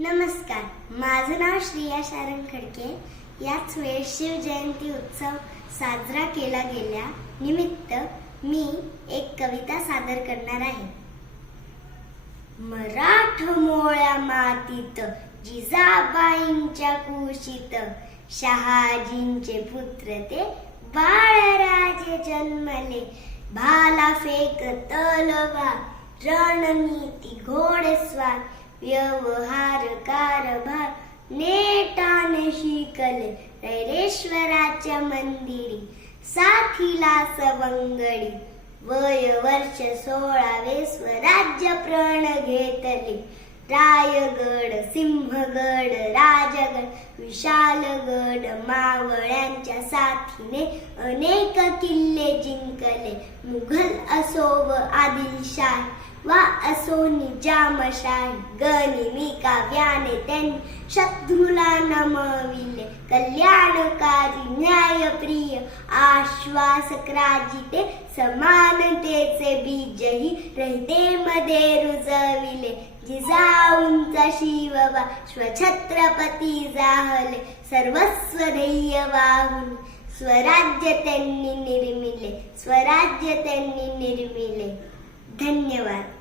नमस्कार, माझं नाव श्रिया शारण खडके. याच वेळेस शिवजयंती उत्सव साजरा केला गेल्या निमित्त मी एक कविता सादर करणार आहे. मराठमोळ्या मातीत जिजाबाईंच्या कुशीत शहाजींचे पुत्र ते बाळराजे जन्मले. भाला फेक तलवार रणनीती घोडेस्वार व्यवहार कारभार नेटाने शिकले. रैरेश्वराच्या मंदिरी साथीला सवंगडी वय वर्ष 16 स्वराज्य प्रण घेतले. रायगड सिंहगड राजगड विशालगड मावळ्यांच्या साथीने अनेक किल्ले जिंकले. मुघल असो व आदिलशाही वा असो निजामशाही गनिमी काव्याने त्यांनी शत्रूला नमविले. कल्याणकारी न्यायप्रिय आश्वासक राजिते समानतेचे बीजही रयतेमध्ये रुजविले. जिजाऊंचा शिवबा स्वछत्रपती जाहले. सर्वस्व ध्येय वाहून स्वराज्य त्यांनी निर्मिले. स्वराज्य त्यांनी निर्मिले. धन्यवाद.